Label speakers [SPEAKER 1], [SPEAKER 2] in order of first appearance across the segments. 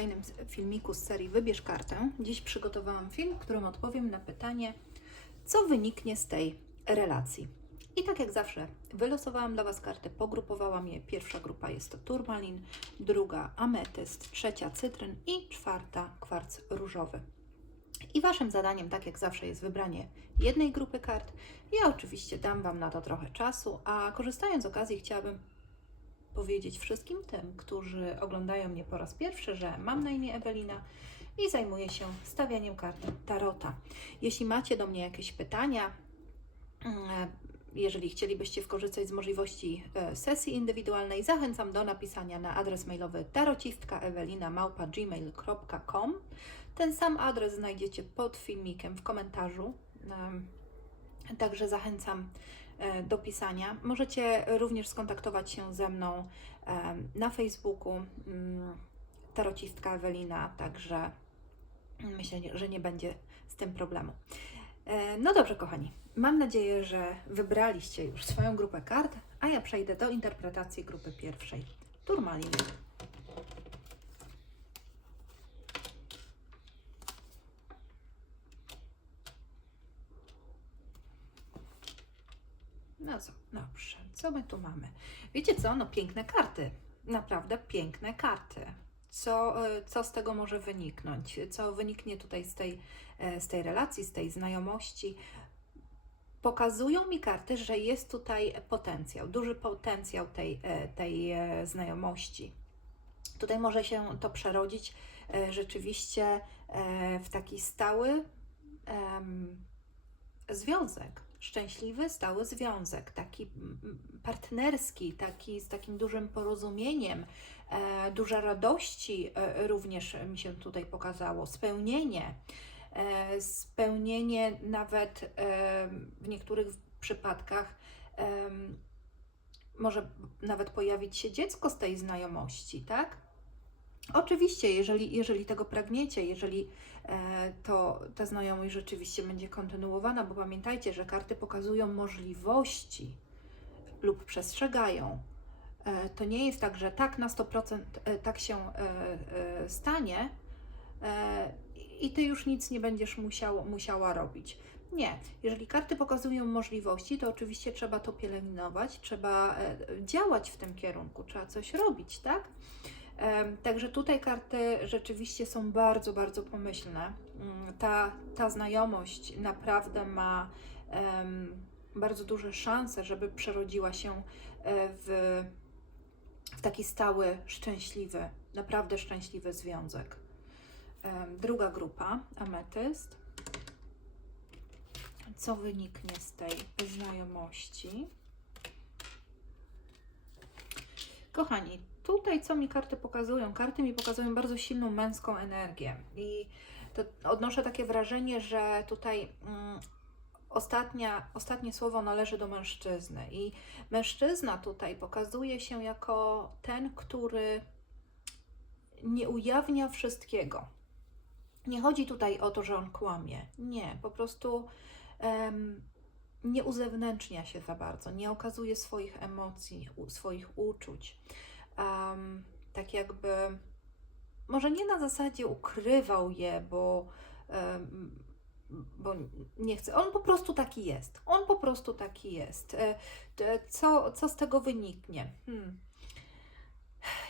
[SPEAKER 1] kolejnym filmiku z serii Wybierz kartę. Dziś przygotowałam film, w którym odpowiem na pytanie, co wyniknie z tej relacji. I tak jak zawsze, wylosowałam dla Was karty, pogrupowałam je. Pierwsza grupa jest to turmalin, druga ametyst, trzecia cytryn i czwarta kwarc różowy. I Waszym zadaniem, tak jak zawsze, jest wybranie jednej grupy kart. Ja oczywiście dam Wam na to trochę czasu, a korzystając z okazji chciałabym powiedzieć wszystkim tym, którzy oglądają mnie po raz pierwszy, że mam na imię Ewelina i zajmuję się stawianiem kart Tarota. Jeśli macie do mnie jakieś pytania, mm, jeżeli chcielibyście skorzystać z możliwości e, sesji indywidualnej, zachęcam do napisania na adres mailowy tarocistka.ewelina.gmail.com Ten sam adres znajdziecie pod filmikiem w komentarzu. Także zachęcam do pisania. Możecie również skontaktować się ze mną em, na Facebooku mm, Tarocistka Ewelina, także myślę, że nie będzie z tym problemu. E, No dobrze, kochani. Mam nadzieję, że wybraliście już swoją grupę kart, a ja przejdę do interpretacji grupy pierwszej. Turmalin. No co, dobrze. Co my tu mamy? Wiecie co? No piękne karty. Naprawdę piękne karty. Co, e, co z tego może wyniknąć? Co wyniknie tutaj z tej, e, z tej relacji, z tej znajomości? Pokazują mi karty, że jest tutaj potencjał, duży potencjał tej, e, tej znajomości. Tutaj może się to przerodzić rzeczywiście w taki stały związek, szczęśliwy, stały związek, taki partnerski, taki z takim dużym porozumieniem, e, duża radości e, również mi się tutaj pokazało, spełnienie, e, spełnienie nawet e, w niektórych przypadkach em, może nawet pojawić się dziecko z tej znajomości, tak? Oczywiście, jeżeli, jeżeli tego pragniecie, jeżeli e, to ta znajomość rzeczywiście będzie kontynuowana, bo pamiętajcie, że karty pokazują możliwości lub przestrzegają. E, to nie jest tak, że tak na 100% e, tak się stanie i ty już nic nie będziesz musiał, musiała robić. Nie, jeżeli karty pokazują możliwości, to oczywiście trzeba to pielęgnować, trzeba działać w tym kierunku, trzeba coś robić, tak? Także tutaj karty rzeczywiście są bardzo, bardzo pomyślne. Mm, Ta, ta znajomość naprawdę ma bardzo duże szanse, żeby przerodziła się e, w, w taki stały, szczęśliwy, naprawdę szczęśliwy związek. Druga grupa, ametyst. Co wyniknie z tej znajomości? Kochani, tutaj co mi karty pokazują? Karty mi pokazują bardzo silną męską energię i odnoszę takie wrażenie, że tutaj mm, ostatnia, ostatnie słowo należy do mężczyzny i mężczyzna tutaj pokazuje się jako ten, który nie ujawnia wszystkiego. Nie chodzi tutaj o to, że on kłamie. Nie, po prostu em, nie uzewnętrznia się za bardzo, nie okazuje swoich emocji, u, swoich uczuć. Em, tak jakby, może nie na zasadzie ukrywał je, bo, em, bo nie chce. On po prostu taki jest. On po prostu taki jest. E, Co, co z tego wyniknie? Hmm.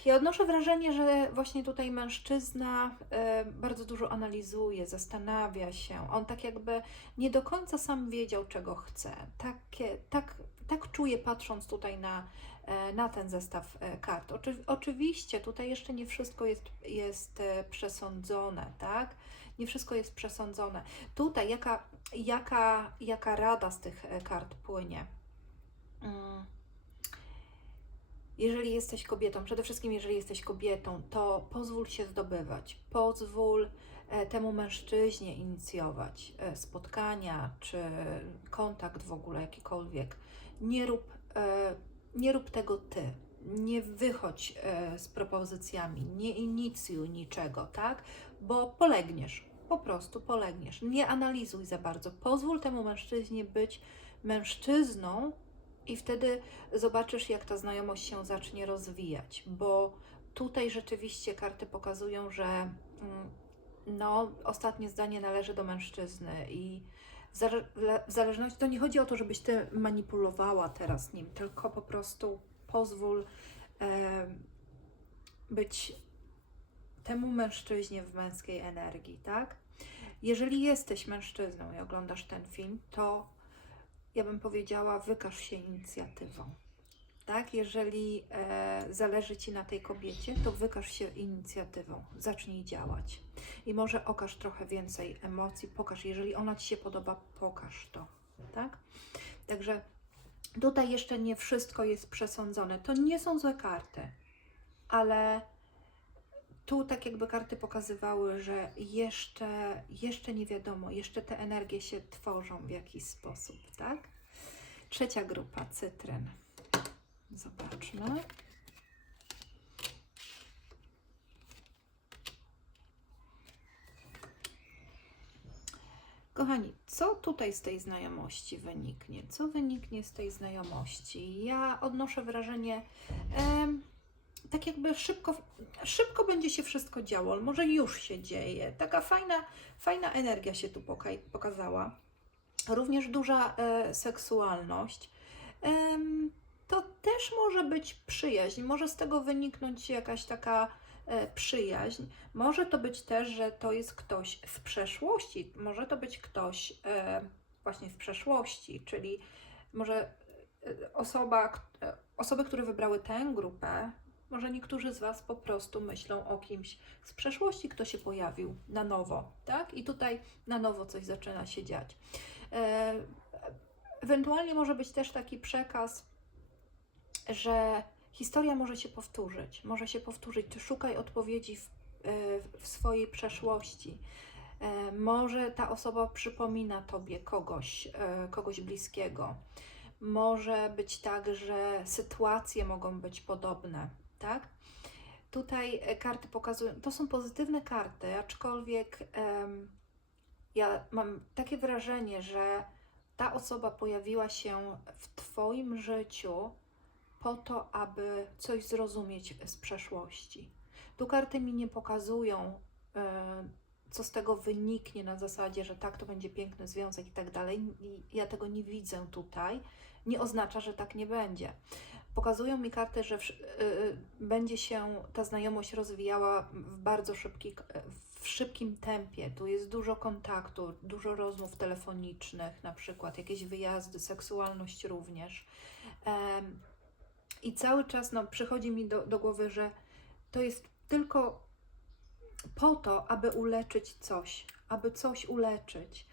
[SPEAKER 1] Ja odnoszę wrażenie, że właśnie tutaj mężczyzna e, bardzo dużo analizuje, zastanawia się. On tak jakby nie do końca sam wiedział, czego chce. Takie, tak, tak czuję, patrząc tutaj na, e, na ten zestaw e, kart. Oczy, oczywiście tutaj jeszcze nie wszystko jest, jest e, przesądzone, tak? Nie wszystko jest przesądzone. Tutaj jaka, jaka, jaka rada z tych kart płynie? Mm. Jeżeli jesteś kobietą, przede wszystkim jeżeli jesteś kobietą, to pozwól się zdobywać. Pozwól temu mężczyźnie inicjować spotkania czy kontakt w ogóle jakikolwiek. Nie rób, e, nie rób tego ty. Nie wychodź e, z propozycjami, nie inicjuj niczego, tak? Bo polegniesz, po prostu polegniesz. Nie analizuj za bardzo. Pozwól temu mężczyźnie być mężczyzną, i wtedy zobaczysz, jak ta znajomość się zacznie rozwijać, bo tutaj rzeczywiście karty pokazują, że mm, no, ostatnie zdanie należy do mężczyzny i w zale- le- w zależności, to nie chodzi o to, żebyś ty manipulowała teraz nim, tylko po prostu pozwól e, być temu mężczyźnie w męskiej energii, tak? Jeżeli jesteś mężczyzną i oglądasz ten film, to ja bym powiedziała, wykaż się inicjatywą. Tak, jeżeli e, zależy Ci na tej kobiecie, to wykaż się inicjatywą, zacznij działać. I może okaż trochę więcej emocji, pokaż, jeżeli ona Ci się podoba, pokaż to, tak? Także tutaj jeszcze nie wszystko jest przesądzone. To nie są złe karty, ale tu tak jakby karty pokazywały, że jeszcze, jeszcze nie wiadomo, jeszcze te energie się tworzą w jakiś sposób, tak? Trzecia grupa, cytryn. Zobaczmy. Kochani, co tutaj z tej znajomości wyniknie? Co wyniknie z tej znajomości? Ja odnoszę wrażenie, em, tak jakby szybko, szybko będzie się wszystko działo, może już się dzieje. Taka fajna, fajna energia się tu poka- pokazała. Również duża e, seksualność. Em, to też może być przyjaźń, może z tego wyniknąć jakaś taka e, przyjaźń. Może to być też, że to jest ktoś z przeszłości, może to być ktoś e, właśnie z przeszłości, czyli może e, osoba, osoby, które wybrały tę grupę, może niektórzy z Was po prostu myślą o kimś z przeszłości, kto się pojawił na nowo, tak? I tutaj na nowo coś zaczyna się dziać. Ewentualnie może być też taki przekaz, że historia może się powtórzyć. Może się powtórzyć. Szukaj odpowiedzi w, e, w swojej przeszłości. E, Może ta osoba przypomina tobie kogoś, e, kogoś bliskiego. Może być tak, że sytuacje mogą być podobne, tak? Tutaj karty pokazują, to są pozytywne karty, aczkolwiek em, ja mam takie wrażenie, że ta osoba pojawiła się w Twoim życiu po to, aby coś zrozumieć z przeszłości. Tu karty mi nie pokazują, e, co z tego wyniknie na zasadzie, że tak, to będzie piękny związek i tak dalej. Ja tego nie widzę tutaj. Nie oznacza, że tak nie będzie. Pokazują mi karty, że y, y, będzie się ta znajomość rozwijała w bardzo szybki, w szybkim tempie. Tu jest dużo kontaktu, dużo rozmów telefonicznych, na przykład jakieś wyjazdy, seksualność również. I cały czas no, przychodzi mi do, do głowy, że to jest tylko po to, aby uleczyć coś, aby coś uleczyć.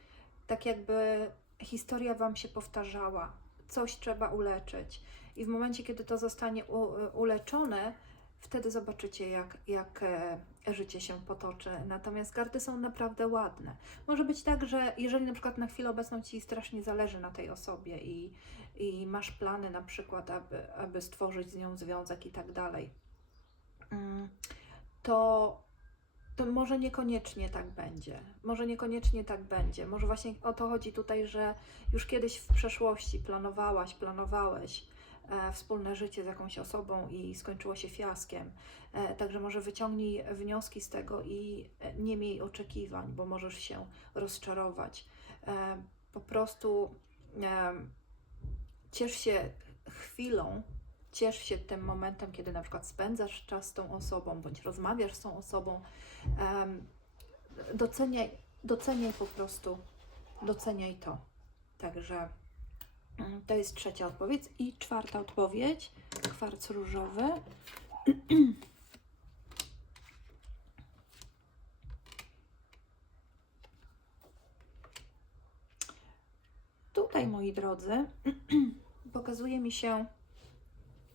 [SPEAKER 1] Tak jakby historia Wam się powtarzała, coś trzeba uleczyć. I w momencie, kiedy to zostanie u, uleczone, wtedy zobaczycie, jak, jak e, życie się potoczy. Natomiast karty są naprawdę ładne. Może być tak, że jeżeli na przykład na chwilę obecną Ci strasznie zależy na tej osobie i, i masz plany na przykład, aby, aby stworzyć z nią związek i tak dalej, mm, to, to może niekoniecznie tak będzie. Może niekoniecznie tak będzie. Może właśnie o to chodzi tutaj, że już kiedyś w przeszłości planowałaś, planowałeś wspólne życie z jakąś osobą i skończyło się fiaskiem. E, także może wyciągnij wnioski z tego i e, nie miej oczekiwań, bo możesz się rozczarować. E, po prostu e, ciesz się chwilą, ciesz się tym momentem, kiedy na przykład spędzasz czas z tą osobą, bądź rozmawiasz z tą osobą. Doceniaj, doceniaj po prostu, doceniaj to. Także to jest trzecia odpowiedź. I czwarta odpowiedź, kwarc różowy. Tutaj, moi drodzy, pokazuje mi się.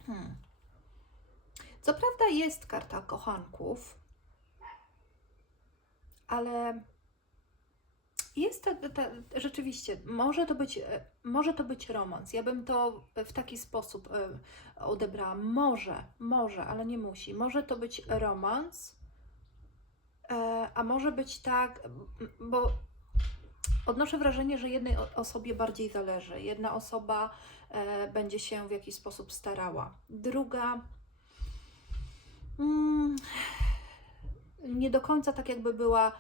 [SPEAKER 1] Hmm. Co prawda jest karta kochanków, ale jest ta, rzeczywiście, może to, być, e, może to być romans. Ja bym to w taki sposób e, odebrała. Może, może, ale nie musi. Może to być romans, e, a może być tak, bo odnoszę wrażenie, że jednej osobie bardziej zależy. Jedna osoba będzie się w jakiś sposób starała, druga mm, nie do końca tak jakby była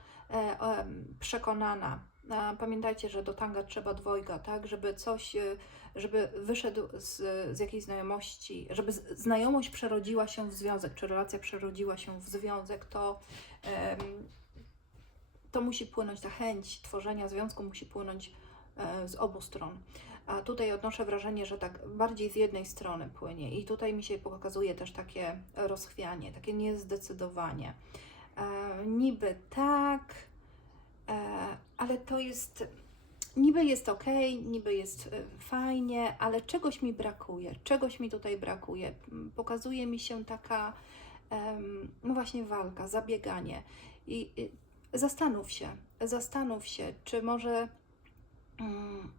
[SPEAKER 1] przekonana. A Pamiętajcie, że do tanga trzeba dwojga, tak? Żeby coś, e, żeby wyszedł z, z jakiejś znajomości, żeby znajomość przerodziła się w związek, czy relacja przerodziła się w związek, to, to musi płynąć ta chęć tworzenia związku, musi płynąć e, z obu stron. A tutaj odnoszę wrażenie, że tak bardziej z jednej strony płynie i tutaj mi się pokazuje też takie rozchwianie, takie niezdecydowanie. E, niby tak, e, ale to jest, niby jest ok, niby jest e, fajnie, ale czegoś mi brakuje, czegoś mi tutaj brakuje. M, Pokazuje mi się taka, no właśnie walka, zabieganie i, zastanów się, zastanów się, czy może mm,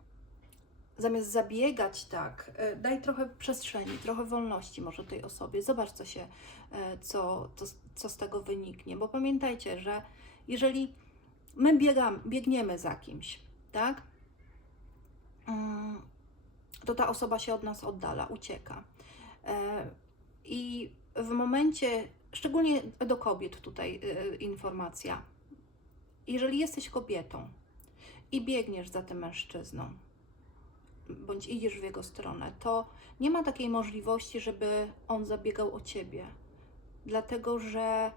[SPEAKER 1] zamiast zabiegać tak, daj trochę przestrzeni, trochę wolności może tej osobie. Zobacz, co się, co, co, co z tego wyniknie. Bo pamiętajcie, że jeżeli my biegam, biegniemy za kimś, tak, mm, to ta osoba się od nas oddala, ucieka. E, I w momencie, szczególnie do kobiet tutaj e, informacja, jeżeli jesteś kobietą i biegniesz za tym mężczyzną, bądź idziesz w jego stronę, to nie ma takiej możliwości, żeby on zabiegał o ciebie, dlatego że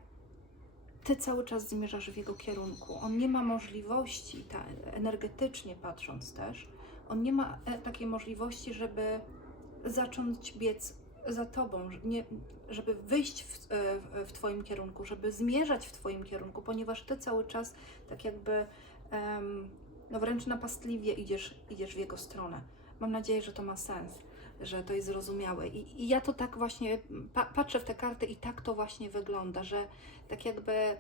[SPEAKER 1] ty cały czas zmierzasz w jego kierunku. On nie ma możliwości, ta, energetycznie patrząc też, on nie ma e, takiej możliwości, żeby zacząć biec za tobą, nie, żeby wyjść w, e, w, twoim kierunku, żeby zmierzać w twoim kierunku, ponieważ ty cały czas tak jakby em, no wręcz napastliwie idziesz, idziesz w jego stronę. Mam nadzieję, że to ma sens, że to jest zrozumiałe. I, i ja to tak właśnie pa, patrzę w te karty i tak to właśnie wygląda, że tak jakby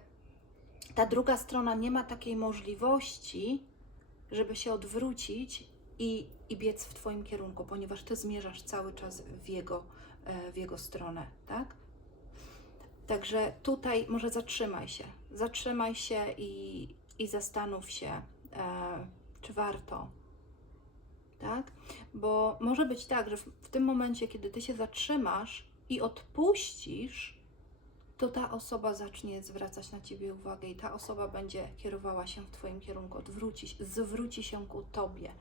[SPEAKER 1] ta druga strona nie ma takiej możliwości, żeby się odwrócić i, i biec w Twoim kierunku, ponieważ Ty zmierzasz cały czas w jego, e, w jego stronę, tak? Także tutaj może zatrzymaj się, zatrzymaj się i, i zastanów się, e, czy warto, tak? Bo może być tak, że w, w tym momencie, kiedy ty się zatrzymasz i odpuścisz, to ta osoba zacznie zwracać na ciebie uwagę i ta osoba będzie kierowała się w twoim kierunku, odwróci, zwróci się ku tobie.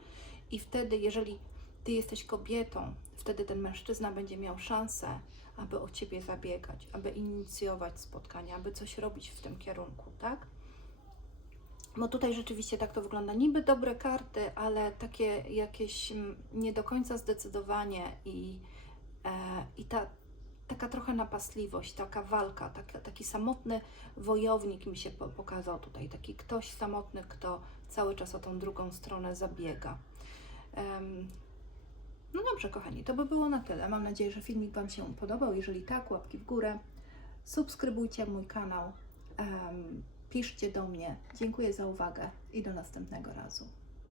[SPEAKER 1] I wtedy, jeżeli ty jesteś kobietą, wtedy ten mężczyzna będzie miał szansę, aby o ciebie zabiegać, aby inicjować spotkania, aby coś robić w tym kierunku, tak? Bo tutaj rzeczywiście tak to wygląda. Niby dobre karty, ale takie jakieś mm, nie do końca zdecydowanie i, e, i ta taka trochę napastliwość, taka walka, taki samotny wojownik mi się po, pokazał tutaj. Taki ktoś samotny, kto cały czas o tą drugą stronę zabiega. Em, no dobrze, kochani, to by było na tyle. Mam nadzieję, że filmik Wam się podobał. Jeżeli tak, łapki w górę. Subskrybujcie mój kanał. em, piszcie do mnie. Dziękuję za uwagę i do następnego razu.